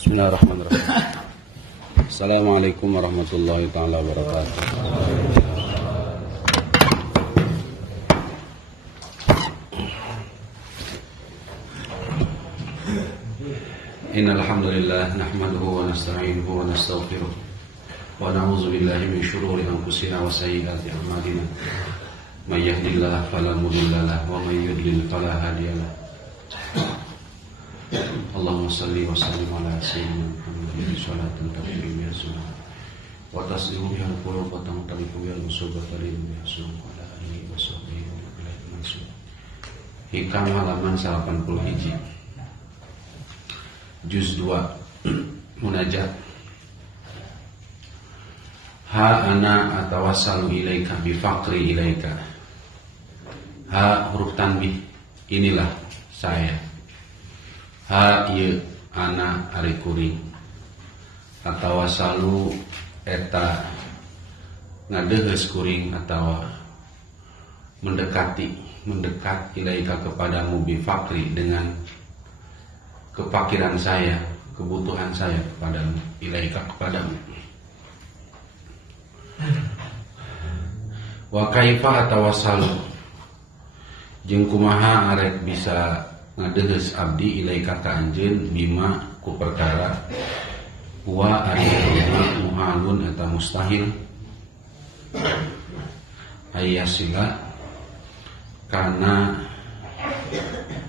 Bismillahirrahmanirrahim. Assalamualaikum warahmatullahi taala wabarakatuh. Innal hamdalillah nahmaduhu wa nasta'inuhu wa nastaghfiruh wa na'udzu billahi min shururi anfusina wa sayyiati a'malina. May yahdihillahu fala mudilla lahu wa may yudlil fala hadiya lahu. Allahumma salli wa sallim ala sayyidina Muhammadin salatan taghfiru biha sunnah wa tasdiqu biha al-qulub wa tanqalibu biha al-nusub wa talibu biha sunnah wa ala alihi wa sahbihi wa billahi mansur. Hikam halaman 81 Juz 2 Munajat. Ha ana atawassalu ilaika bifaqri ilaika. Ha huruf tanbih, inilah saya. Ha ieu ana ari kuring. Atawassalu eta ngadeuheus kuring atawa mendekat ilaika kepadamu bifaqri dengan kepakiran saya, kebutuhan saya kepadamu, ilaika kepadamu. Wa kaifa atawassalu jeung kumaha arek bisa ngadeuheus abdi ilaika ka anjeun bima ku perkara wa ari muhalun eta mustahil ayasila kana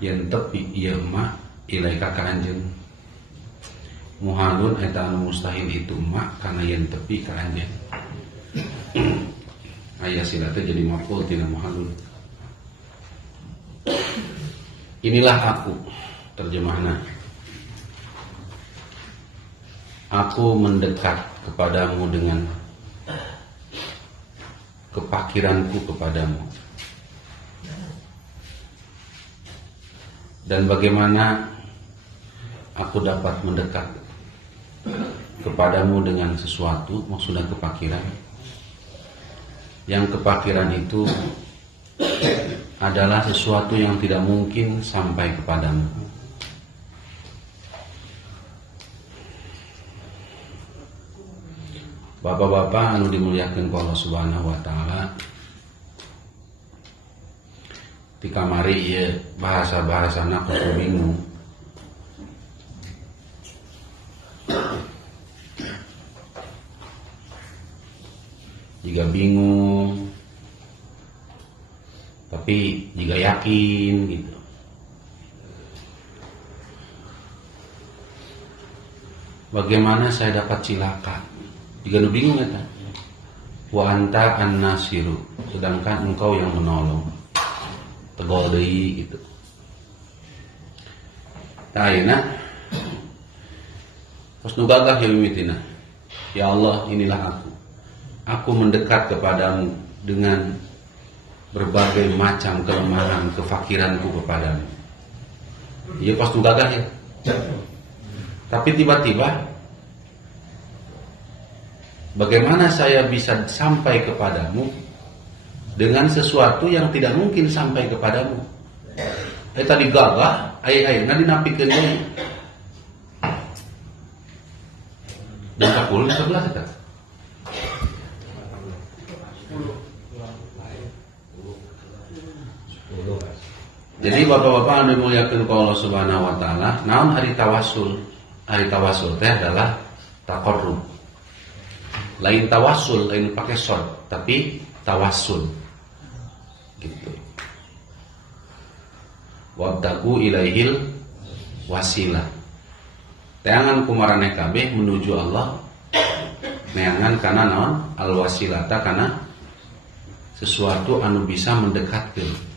yen tepi ieu mah ilaika ka anjeun. Muhalun eta anu mustahil itu mah kana yen tepi ka anjeun. Ayasila teh jadi maf'ul tina muhalun. Inilah aku, terjemahna. Aku mendekat kepadamu dengan kepakiranku kepadamu. Dan bagaimana aku dapat mendekat kepadamu dengan sesuatu, maksudnya kepakiran. Yang kepakiran itu adalah sesuatu yang tidak mungkin sampai kepadamu. Bapak-bapak anu dimuliakeun ku Allah Subhanahu wa taala, di kamari ieu bahasa-bahasana kudu bingung. Jika bingung tapi jika yakin gitu. Bagaimana saya dapat cilaka? Jika nu bingung ya kan? Wa anta an-nasiru, sedangkan engkau yang menolong. Tegol deui gitu. Tah ayeuna pos nu gagah ya mimitina. Ya Allah, inilah aku. Aku mendekat kepadamu dengan berbagai macam kelemahan, kefakiranku kepadamu. Iya pas gagah ya. Tapi tiba-tiba, bagaimana saya bisa sampai kepadamu dengan sesuatu yang tidak mungkin sampai kepadamu? Tadi gagah, ayo napikeun deui. Dan 10 11 eta. Jadi bapak-bapak anu dimuliakeun ku Allah Subhanahu wa taala, naon ari tawassul? Ari tawassul teh adalah taqarrub. Lain tawassul, lain pakai short, tapi tawassul. Gitu. Wabtaku ilaihil wasilah. Teangan kumaraneh kabeh menuju Allah. Neangan kana naon? Al wasilata kana sesuatu anu bisa mendekatkeun.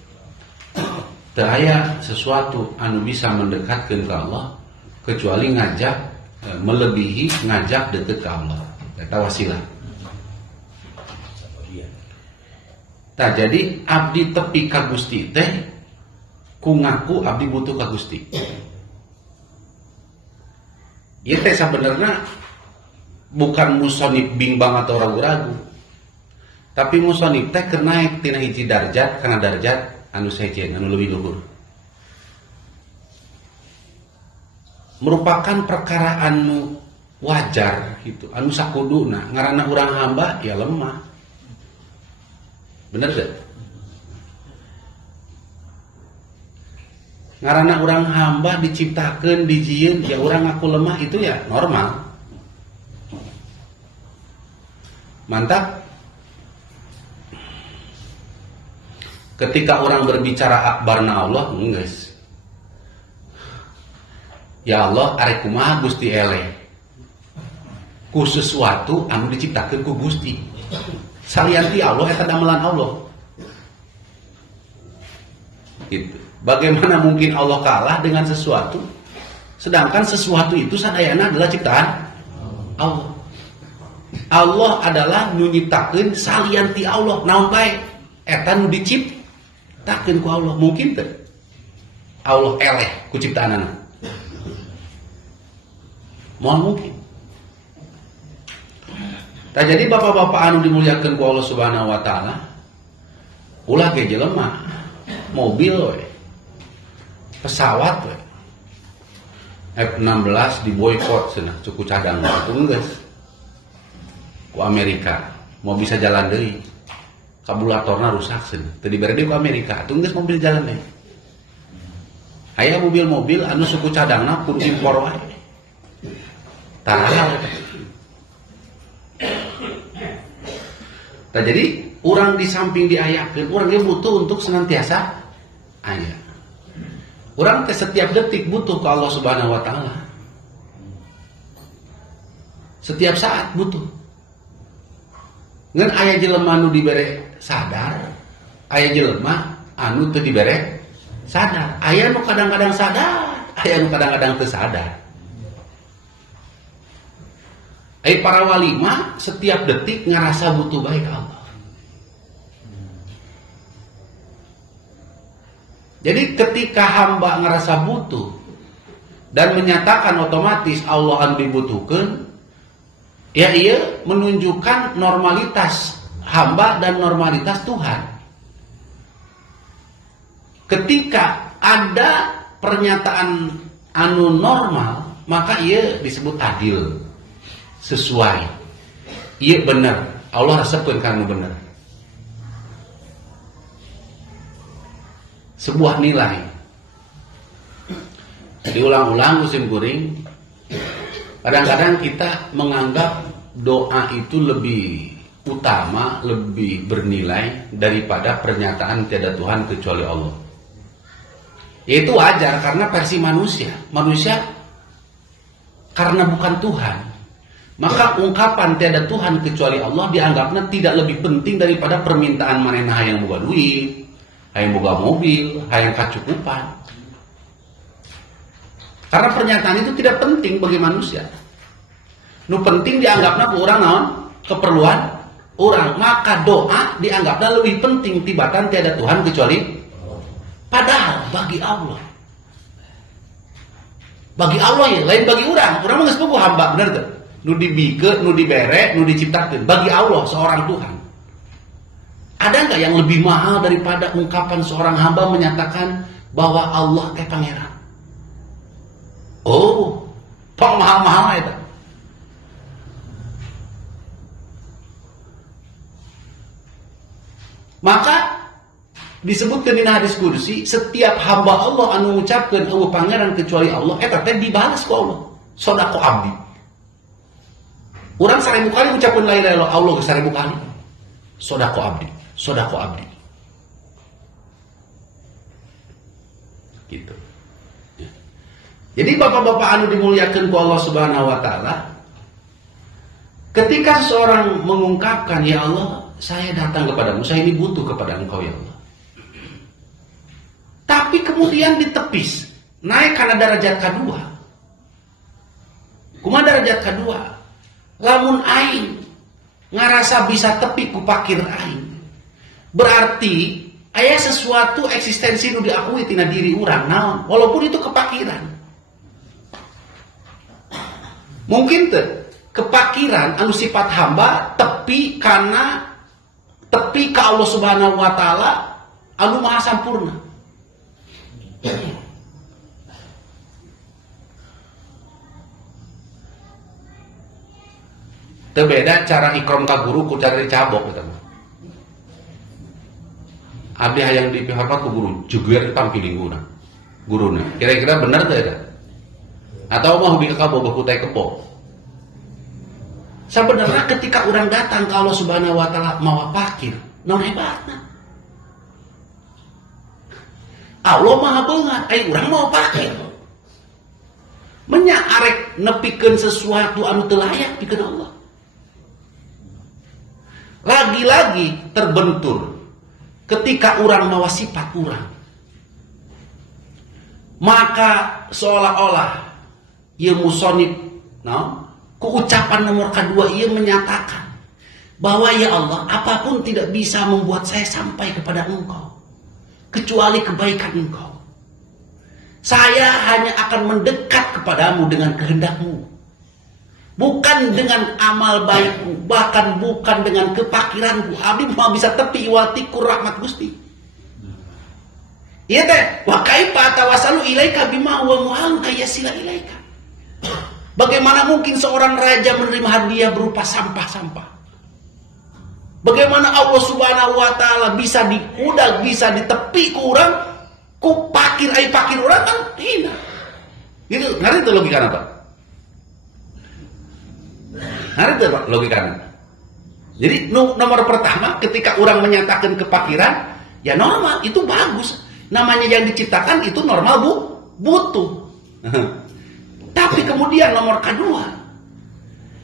Teu aya sesuatu anu bisa mendekatkeun ka Allah kecuali ngajak melebihi ngajak deket ke Allah. Eta wasilah. Tah jadi abdi tepi ka Gusti teh ku ngaku abdi butuh ka Gusti. Ieu teh sabenerna bukan musonib bimbang atau ragu-ragu. Tapi musonib teh keur naek tina hiji darajat kana darajat anu sejen, anu lebih luhur. merupakan perkara anu wajar gitu, anu sakuduna. Ngaranna urang hamba ya lemah. Bener gak? Ngaranna urang hamba diciptakeun dijieun ya urang ngaku lemah itu ya normal. Mantap. Ketika orang berbicara akbarna Allah, guys. Ya Allah, arek kumaha Gusti eleh. Ku sesuatu anu diciptakeun ku Gusti. Salianti Allah eta damelan Allah. Gitu. Bagaimana mungkin Allah kalah dengan sesuatu? Sedangkan sesuatu itu sadayana adalah ciptaan Allah. Allah adalah nu nyiptakeun salianti Allah. Naon bae eta nu diciptakeun ku Allah. Mungkin teu Allah eleh ku ciptaanana? Mohon mungkin. Nah, jadi bapak-bapak anu dimuliakeun ku Allah Subhanahu wa taala, ulah ge jelema mobil we, pesawat we, F-16 diboykot cenah suku cadang itu geus ku Amerika mau bisa jalan deui kabulatorna rusak cenah teu dibere deui ku Amerika atuh geus mobil jalan deui. Aya mobil-mobil anu suku cadangna kudu impor wae. Taraha. Nah, jadi orang di samping diayakeun, orangnya butuh untuk senantiasa aya. Orang setiap detik butuh ke Allah Subhanahu wa taala. Setiap saat butuh. Ngan aya jelema anu dibere sadar, aya jelema anu teu dibere sadar. Aya nu kadang-kadang sadar, aya nu kadang-kadang teu sadar. Para wali mah setiap detik ngerasa butuh baik Allah. Jadi ketika hamba ngerasa butuh dan menyatakan otomatis Allah anu dibutuhkeun, ya ia menunjukkan normalitas hamba dan normalitas Tuhan. Ketika ada pernyataan anu normal, maka ia disebut adil. Sesuai. Iya benar. Allah resepkeun kanu benar. Sebuah nilai. Diulang-ulang musim kuring. Kadang-kadang kita menganggap doa itu lebih utama, lebih bernilai daripada pernyataan tiada Tuhan kecuali Allah. Itu wajar karena versi manusia. Manusia karena bukan Tuhan, maka ungkapan tiada Tuhan kecuali Allah dianggapnya tidak lebih penting daripada permintaan manehna hayang boga duit, hayang boga mobil, hayang kacukupan. Karena pernyataan itu tidak penting bagi manusia. Nu penting dianggapnya orang naon? Keperluan orang. Maka doa dianggapnya lebih penting tibatan tiada Tuhan kecuali. Padahal bagi Allah. Bagi Allah ya, lain bagi orang. Orang mah geus boga hamba, bener teu? Nu dibike, nu dibere, nu diciptakeun bagi Allah seorang Tuhan. Ada nggak yang lebih mahal daripada ungkapan seorang hamba menyatakan bahwa Allah teh pangeran? Oh, pang mahal-mahal eta. Maka disebutkan di hadis kursi, setiap hamba Allah anu ngucapkeun eueuh pangeran kecuali Allah, eta teh dibalas ku Allah. Sodaqo abdi. Urang 1000 kali ngucapkeun la ilaha illallah, Allah geus 1000 kali. Sodaqo abdi, sodaqo abdi. Gitu. Ya. Jadi bapak-bapak anu dimuliakeun ku Allah Subhanahu wa taala, ketika seorang mengungkapkan, ya Allah, saya datang kepadamu, saya ini butuh kepada Engkau ya Allah. Tapi kemudian ditepis, naik karena derajat kedua. Kumaha derajat kedua? Lamun aing ngarasa bisa tepi ku pakir aing, berarti aya sesuatu eksistensi nu diakui tina diri urang naon, walaupun itu kepakiran. Mungkin teu kepakiran anu sifat hamba tepi kana tepi ka Allah Subhanahu wa taala anu maha sampurna. Teu beda cara ikram ka guru ku cara dicabok eta mah. Abdi hayang dipihormat ku guru, jugeur tampilin guruna. Kira-kira bener teu eta? Atau mau hobi ka bogoh ku teh kepo? Sebenarnya ketika orang datang ke Allah Subhanahu wa taala mawa pakir, naon hebatna? Allah maha beungat, urang mawa pakir. Menya arek nepikeun sesuatu anu teu layak pikeun Allah. Lagi-lagi terbentur ketika orang mawa sifat orang. Maka seolah-olah ieu musonib, ku ucapan nomor kedua ia menyatakan bahwa ya Allah, apapun tidak bisa membuat saya sampai kepada Engkau kecuali kebaikan Engkau. Saya hanya akan mendekat kepadamu dengan kehendak-Mu, bukan dengan amal baikku, bahkan bukan dengan kepakiranku. Abdi mau bisa tepi watikur rahmat Gusti. Iya teh, wa kaifa tawassalu ilaika bima huwa mu'anka yasila ilaika. Bagaimana mungkin seorang raja menerima hadiah berupa sampah-sampah? Bagaimana Allah Subhanahu wa taala bisa diudag, bisa ditepi ku urang, ku pakir urang kan hina. Gitu, ngarti itu logikana, Pak. Ngarti itu Pak logikana. Jadi nomor pertama ketika orang menyatakan kepakiran, ya normal, itu bagus. Namanya yang diciptakan itu normal, butuh. Tapi kemudian nomor kedua,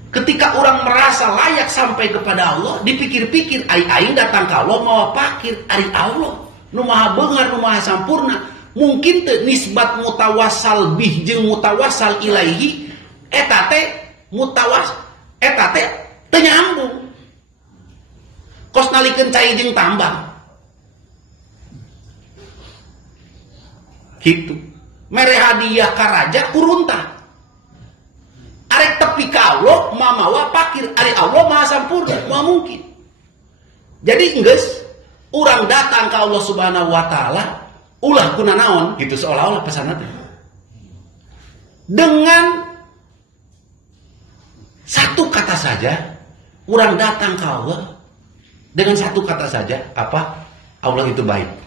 ketika orang merasa layak sampai kepada Allah, dipikir-pikir, aing datang ke Allah mau pakir, ari Allah nu maha beungar, nu maha sampurna. Mungkin teu nisbat mutawassal bih jeung mutawassal ilaihi eta teh teu nyambung. Kos nalikeun cai jeung tambang. Gitu. Mere hadiah ka raja kurunta. Arek tepi ka Allah mamawa pakir, ari Allah maha sampurna, moal mungkin. Jadi geus urang datang ke Allah Subhanahu wa taala ulah kunanaon gitu, seolah-olah pesanna teh. Dengan satu kata saja urang datang ke Allah dengan satu kata saja, apa? Allah itu baik.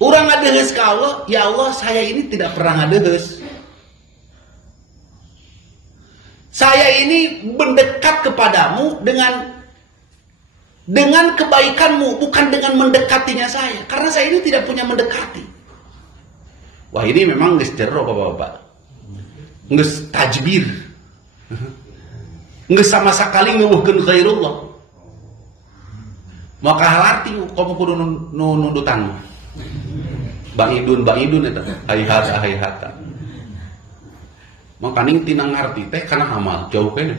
Urang ngadeheus ka Allah, ya Allah saya ini tidak pernah ngadeheus. Saya ini mendekat kepadamu dengan kebaikanmu, bukan dengan mendekatinya saya. Karena saya ini tidak punya mendekati. Wah ini memang geus jero Bapak-bapak. Geus tajbir. Geus sama sekali ngeuweuhkeun khairullah. Maka halarti komo kudu nundutan. Bang Idun eta hayhata. Makaning tina ngarti teh kana amal jauh kene.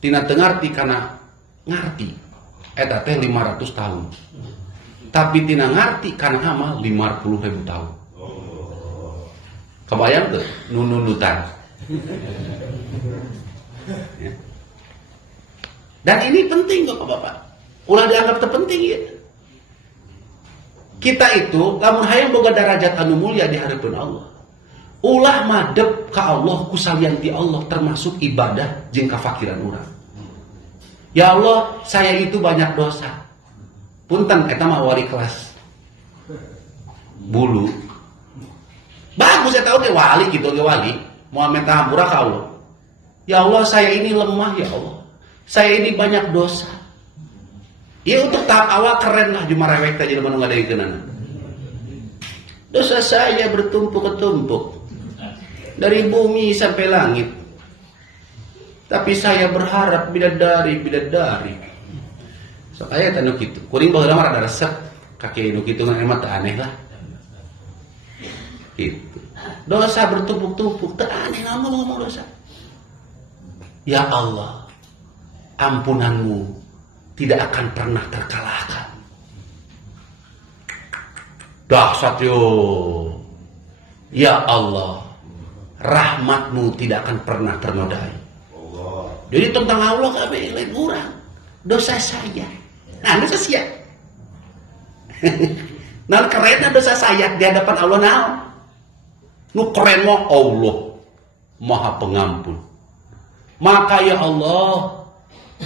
Tina teu ngarti kana ngarti eta teh 500 tahun. Tapi tina ngarti kana amal 50.000 tahun. Kebayang teu nundutan. Ya. Dan ini penting kok Bapak. Ulah dianggap terpenting ya. Kita itu lamun hayang boga darajat anu mulia di harapan Allah. Ulah madep ka Allah ku salianti Allah termasuk ibadah jeung kafakiran urang. Ya Allah, saya itu banyak dosa. Punten eta mah wali kelas. Bulu. Bagus eta oge wali gitu oge wali. Moal minta hampura ka Allah. Ya Allah, saya ini lemah ya Allah. Saya ini banyak dosa. Ya untuk tahap awal keren lah cuma rewek aja mana nggak ada ikenan. Dosa saya bertumpuk-tumpuk dari bumi sampai langit. Tapi saya berharap bidadari. So aya tanu kitu. Kuring baheula mah rada resep kaki nu kitu mah emang teu aneh lah. Gitu. Dosa bertumpuk-tumpuk teu aneh ngomong dosa. Ya Allah, ampunanmu tidak akan pernah terkalahkan. Dahsyat yo. Ya Allah, rahmatmu tidak akan pernah ternodai. Jadi tentang Allah kabeh lain urang. Dosa saya. Nah, dosa sia. Nah, kerenna dosa saya di hadapan Allah naon? Nu keren mah Allah Maha Pengampun. Maka ya Allah,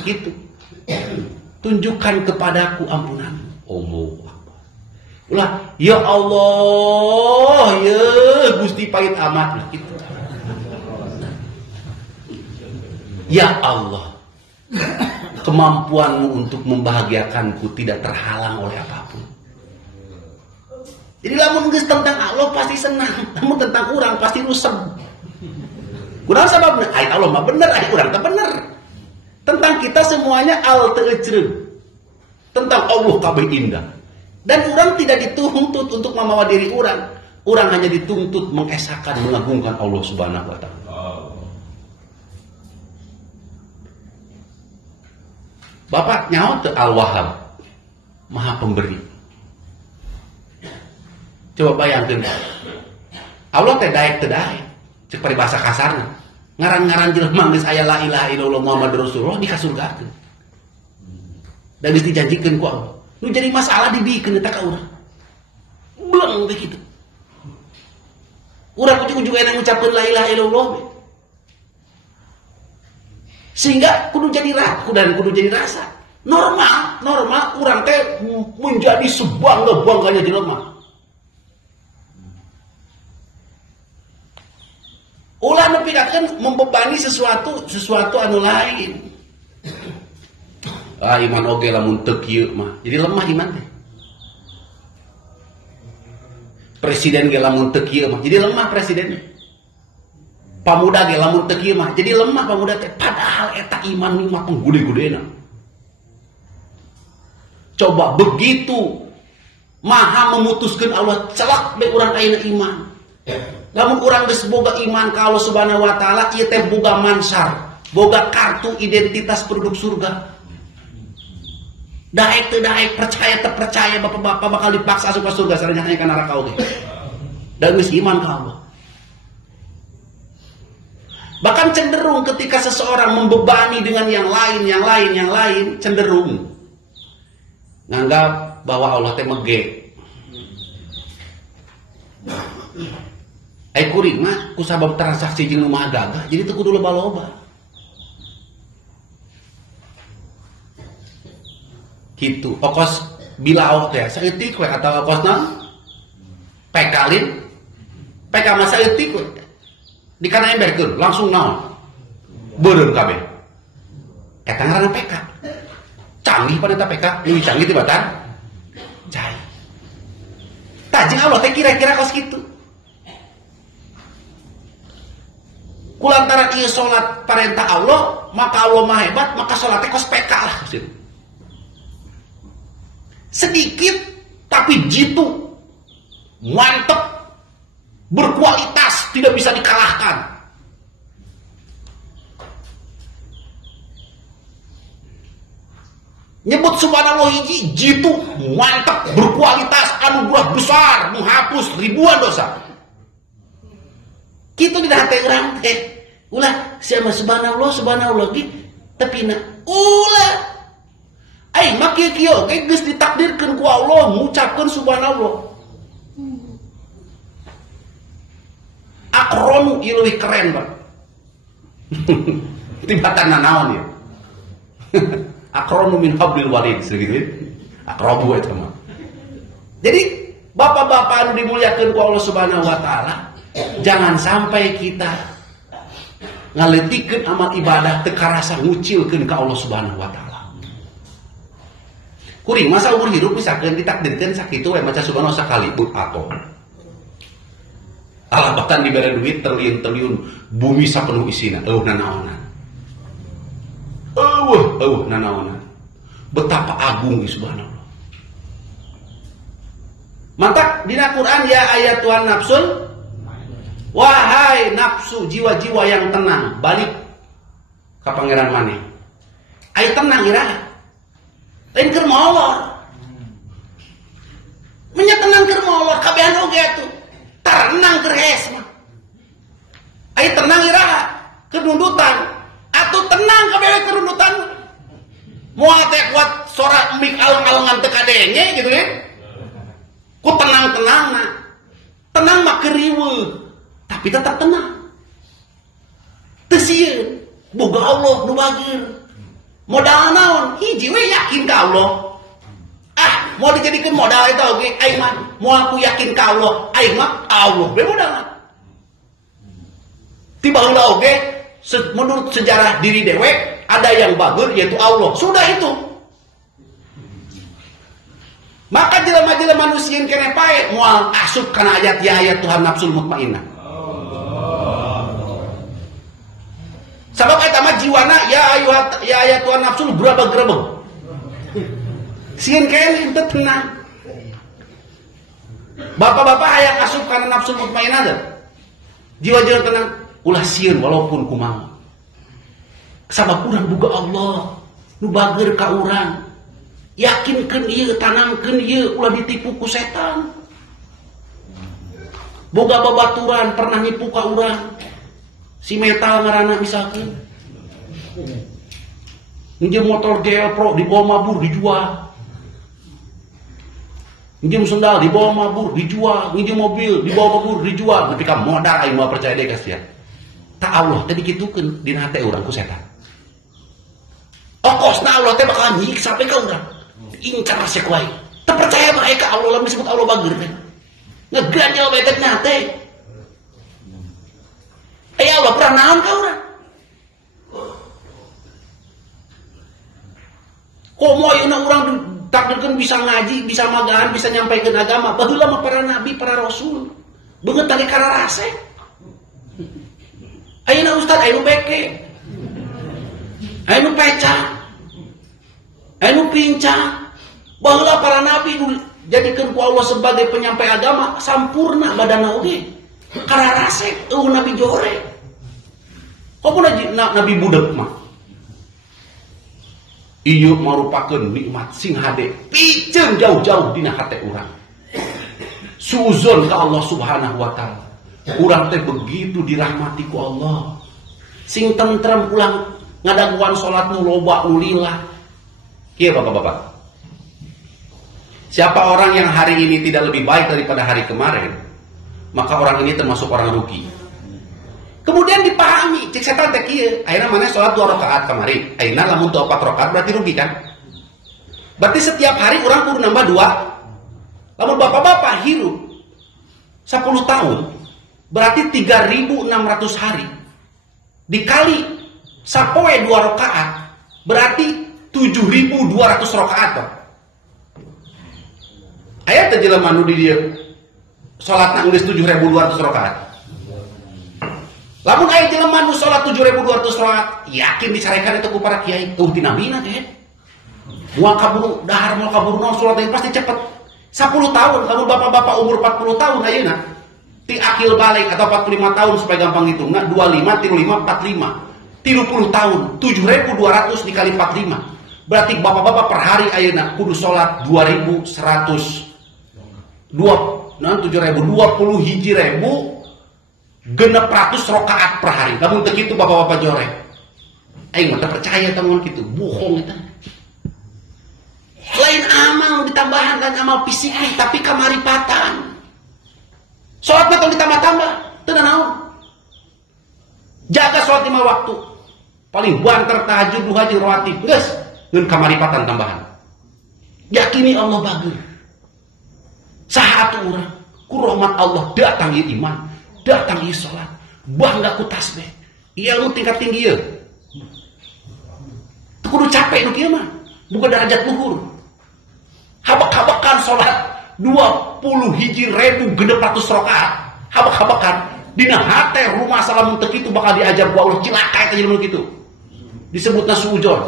gitu. Tunjukkan kepadaku ampunan. Allahu Akbar. Ulah, ya Allah, ya Gusti pahit amat gitu. Ya Allah, kemampuanmu untuk membahagiakanku tidak terhalang oleh apapun. Jadi lamun geus tentang Allah pasti senang, namun tentang urang pasti rusem. Kurang sababna, ai Allah mah bener, ai urang teh bener. Tentang kita semuanya al teu ecreum. Tentang Allah kabeh indah. Dan orang tidak dituntut untuk memawa diri orang. Orang hanya dituntut mengesahkan, mengagungkan Allah Subhanahu wa taala. Bapak nyawa teu Al-Wahhab, Maha Pemberi. Coba bayangkeun. Allah teh daek teu daek. Cek paribasa kasarna. Ngaran-ngaran jelema geus aya la ilaha illallah Muhammadur Rasulullah dikasurgakeun. Dan geus dijanjikeun ku Allah. Nu jadi masalah dibikeun eta ka urang. Belang teh kitu. Urang ujug-ujug aya ngucapkeun la ilaha illallah. Sehingga kudu jadi ragu dan kudu jadi rasa. Normal urang teh menjadi sebangga-bangganya jelema. Ulah nepikeun membebani sesuatu anu lain. Iman oge lamun teu kieu mah. Jadi lemah iman teh. Presiden ge lamun teu kieu mah. Jadi lemah presiden. Pamuda ge lamun teu kieu mah. Jadi lemah pamuda teh. Padahal eta iman mah penggude-gudena. Coba begitu maha memutuskeun Allah celak be urang ayeuna iman. Lamun urang geus boga iman ka Allah Subhanahu wa taala, ieu teh boga mansar, boga kartu identitas penduduk surga. Daek teu daek, percaya teu percaya, bapak-bapak bakal dipaksa masuk ke surga sareng hanya ka neraka oge. Dan geus iman ka Allah. Bahkan cenderung ketika seseorang membebani dengan yang lain, cenderung nganggap bahwa Allah teh mege. Kuring mah kusabab transaksi jeung rumah gagah jadi teu kudu loba-loba. Kitu. Okos bilaok teh saeutik we atawa okosna pekalin. Peka mah saeutik we. Dikana emberkeun langsung naon? Beureum kabeh. Eta ngaranna peka. Canggih pada eta peka, leuwih canggih tibatan. Cai. Tajing Allah teh kira-kira kos kitu. Kulantaran ieu salat perintah Allah, maka Allah mah hebat, maka salatnya kos peka lah. Sedikit tapi jitu, mantep, berkualitas, tidak bisa dikalahkan. Nyebut subhanallah hiji jitu, mantep, berkualitas, anugerah besar, menghapus ribuan dosa. Kitu di hati urang teh. Ulah siapa subhanallah ge tepina. Ulah ai mah kieu ge geus ditakdirkeun ku Allah ngucapkeun subhanallah. Akronu ieu leuwih keren, Pak. Tibatan naon ya? Akronu min hablil warid segitu. Akrobu eta mah. Jadi bapak-bapak anu dimuliakeun ku Allah Subhanahu wa taala, jangan sampai kita ngaletikeun amal ibadah teu karasa ngucilkeun ka Allah Subhanahu wa taala. Kuring masa umur hidup misalkan ditakdirkeun sakitu we maca subhanallah sakali atau Allah bahkan diberi duit triliun-triliun bumi sapenuh isina nanaonan. Nanaonan. Betapa agung subhanallah. Mantap dina Quran ya ayat Tuhan nafsul. Wahai nafsu jiwa-jiwa yang tenang, balik ke pangeran maneh. Ayo tenang iraha. Lain keur molor. Nya tenang keur molor kabehan oge atuh. Tenang keur hes mah. Ayo tenang iraha, kedundutan. Atuh tenang kabeh kedundutan. Moal teh kuat sora mik alung-alungan teu kadenge gitu ya. Ku tenang-tenangna. Tenang mah keur riweuh. tapi tetap tenang. Teu sieun boga Allah nu bageur. Modal naon? Hiji we yakin ka Allah. Mau dijadikan modal eta oge aing mah moal aku yakin ka Allah. Aing mah Allah we modal. Ti baheula oge menurut sejarah diri dewe ada yang bageur yaitu Allah. Sudah itu. Maka jelema-jelema nu sieun keneh pae moal asup kana ayat ya ayat Tuhan nafsul mutmainnah. Sabab eta mah jiwana ya ayat Tuhan nafsul gerabag-gerabag. Sieun keneh teu tenang. Bapak-bapak hayang asup kana nafsul mutmainnah teh. Jiwa-jiwa tenang, ulah sieun walaupun kumaha. Sabab urang boga Allah nu bageur ka urang. Yakinkeun ieu, tanamkeun ieu, ulah ditipu ku setan. Boga babaturan pernah nipu ka urang. Si metal ngaranna misalkan. Njem motor GL Pro dibawa mabur dijual. Njem sendal dibawa mabur dijual, njem mobil dibawa mabur dijual. Ketika modal aing mah percaya deh kasihan. Tak Allah tadi kitukeun dina hate urang ku setan. Okosna Allah teh bakal nyiksa sampai ka urang. Incar resek wae. Teu percaya bae ka Allah lamun disebut Allah bageur teh. Ngeganjel bae teh nyate. Ya Allah pernah naon ka urang? Komo ayeuna urang takdirkeun bisa ngaji, bisa magahan, bisa nyampaikeun agama. Baheula mah para nabi, para rasul. Beungeut tali kararase. Ayeuna ustad aya nu beke. Aya nu peca. Aya nu pincang. Baheula para nabi jadikeun ku Allah sebagai penyampai agama sampurna badanna oge. Kararase nabi jore. Komo nabi budak mah. Ieu merupakan nikmat sing hade piceun jauh-jauh dina hate urang. Suzon ka Allah Subhanahu wa taala. Urang teh begitu dirahmati ku Allah. Sing tentrem ulang ngadaguan salat nu loba nu lillah. Kieu Bapak-bapak. Siapa orang yang hari ini tidak lebih baik daripada hari kemarin, maka orang ini termasuk orang rugi. Kemudian dipahami, cek setan teh kieu, ayeuna maneh salat 2 rakaat kamari, ayeuna lamun teu 4 rakaat berarti rugi kan? Berarti setiap hari orang kudu nambah 2. Lamun bapak-bapak hirup 10 tahun, berarti 3.600 hari. Dikali sapoe 2 rakaat, berarti 7.200 rakaat. Aya teh jelema nu di dieu salatna geus 7.200 rakaat. Lamun aya jelema nu salat 7.200 rakaat, yakin disarekan itu ku para kiai, tuh ti nabina teh. Moal kaburu dahar moal kaburu naon salat teh pasti cepet. 10 tahun, lamun bapak-bapak umur 40 tahun ayeuna, ti akil balik atau 45 tahun supaya gampang hitungna, 25 35 45. 30 tahun, 7.200 dikali 45. Berarti bapak-bapak per hari ayeuna kudu salat 2.100. 7.000 hiji ribu genep ratus rakaat per hari. Namun begitu bapak-bapak jorek. Aing mah percaya teman gitu, bohong eta. Lain amal ditambahan kan amal fisik tapi kamaripatan. Salat betul ditambah-tambah, teu naon. Jaga salat 5 waktu. Paling banter tahajud duha jeung rawatib, geus ngeun kamaripatan tambahan. Yakini Allah bageur. Saha atuh urang ku rahmat Allah datang ieu iman. Datang ieu salat, bangga ku tasbih. Ieu nu tingkat tinggi ieu. Teu kudu capek nu kieu mah. Boga derajat luhur. Habak-habakan salat 20 hiji ribu genep ratus rakaat. Habak-habakan dina hate rumah salamun teu kitu bakal diajar ku Allah cilaka eta jelema kitu. Disebutna suudzon.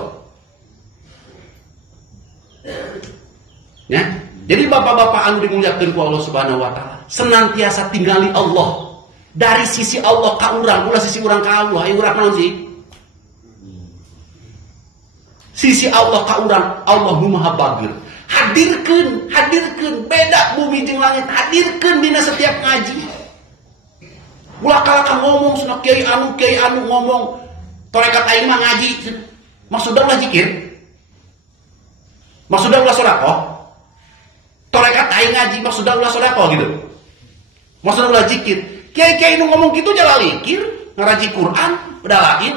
Ya. Jadi bapak-bapak anu dimuliakeun ku Allah Subhanahu wa taala, senantiasa tinggali Allah. Dari sisi Allah ka urang, ulah sisi urang ka Allah. Ayo urang naon sih? Sisi Allah ka urang, Allah nu Maha Bageur. Hadirkeun beda bumi jeung langit. Hadirkeun dina setiap ngaji. Ulah kalaka ngomong cenah kiai anu ngomong torekat aing mah ngaji. Maksudna ulah zikir. Maksudna ulah sedekah. Torekat aing ngaji maksudna ulah sedekah gitu. Maksudna ulah zikir. Kiai-kiai nu ngomong gitu jalan likir, ngaraji Quran, udah lain.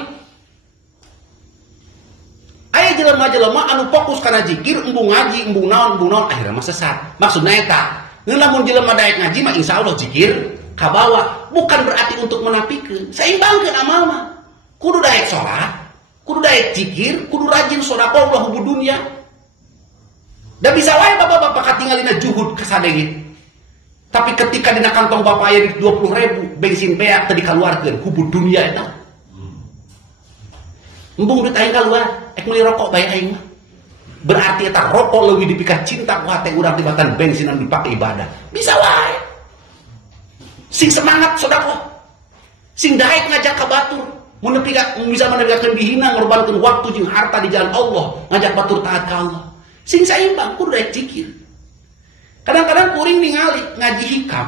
Aya jelema-jelema anu fokus kana zikir, embung ngaji, embung naon, akhirnya mah sesat. Maksudna eta, lamun jelema daek ngaji mah insyaallah zikir kabawa, bukan berarti untuk menapikeun. Seimbangkeun amal mah. Kudu daek salat, kudu daek zikir, kudu rajin sedekah ulah hubud dunya. Da bisa wae bapak-bapak katinggalina juhud kasadengit. Tapi ketika dina kantong bapak aya 20.000 bensin beak tadi kaluarkeun hubud dunia eta. Embung duit aing kaluar, meuli rokok bae aing mah. Berarti eta rokok leuwih dipikah cinta ku hate urang tibatan bensin anu dipake ibadah. Bisa wae. Sing semangat sedekah. Sing daek ngajak ka batur, mun bisa menegakkeun dihina ngorbankeun waktu jeung harta di jalan Allah, ngajak batur taat ka Allah. Sing saimbang kudu daek zikir. Kadang-kadang kuring ningali ngaji hikam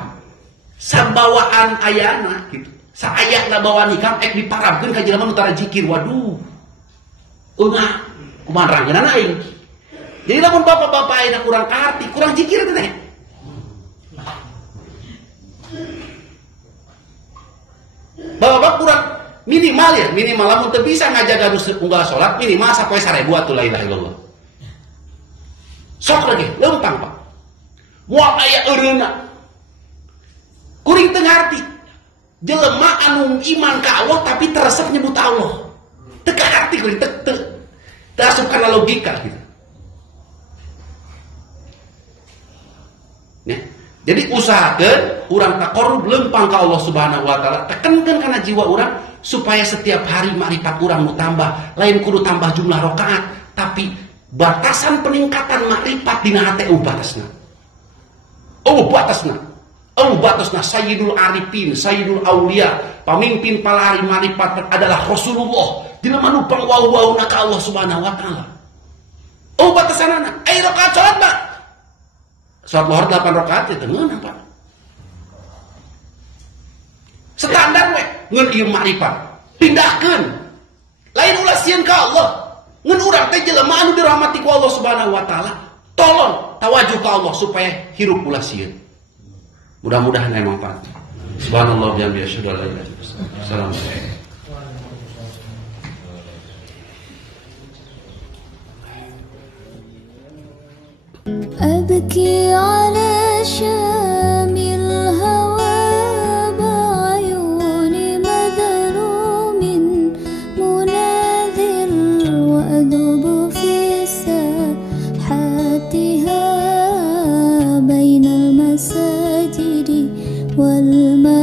sabawaan ayana gitu. Saayatna bawaan hikam diparabkeun ka jelema nu tara zikir. Waduh. Eunah kumaha rangeunana aing. Jadi lamun bapak-bapak ayeuna kurang kaharti, kurang zikir teh. Bapak-bapak kurang minimal ya, minimal lamun teu bisa ngajaga unggal salat minimal sapoe 1000 atuh la ilaha illallah. Sok lagi leumpang Pak. Moal aya eureuna. Kuring teu ngarti. Jelema anu iman ka Allah tapi teresep nyebut Allah. Teu kaharti kuring teu asup kana logika gitu. Ya. Jadi usahakeun urang taqarrub leumpang ka Allah Subhanahu wa taala, tekenkeun kana jiwa urang supaya setiap hari makrifat urang nu tambah, lain kudu tambah jumlah rakaat, tapi batasan peningkatan makrifat dina hate batasna. Batasna Sayyidul Arifin, Sayyidul Aulia, pamimpin para ahli makrifat adalah Rasulullah. Dina manupang wau-wauna ka Allah Subhanahu wa taala. Batasanana, rakaat salat Pak. Salat lohor 8 rakaat teh ngeunah Pak. Standar we, ngeun ieu makrifat. Pindahkeun. Lain ulah sieun ka Allah. Ngeun urang teh jelema anu dirahmati ku Allah Subhanahu wa taala. Tolong tawajuh ka Allah supaya hirup ulah sieun. Mudah-mudahan emang manfaat. Subhanallah bihamdihi asyhadu an la ilaha illallah. Assalamualaikum. أبكي على شام الهوى بعيون مذلوم مناذر وأذوب في ساحاتها بين المساجد والمساجد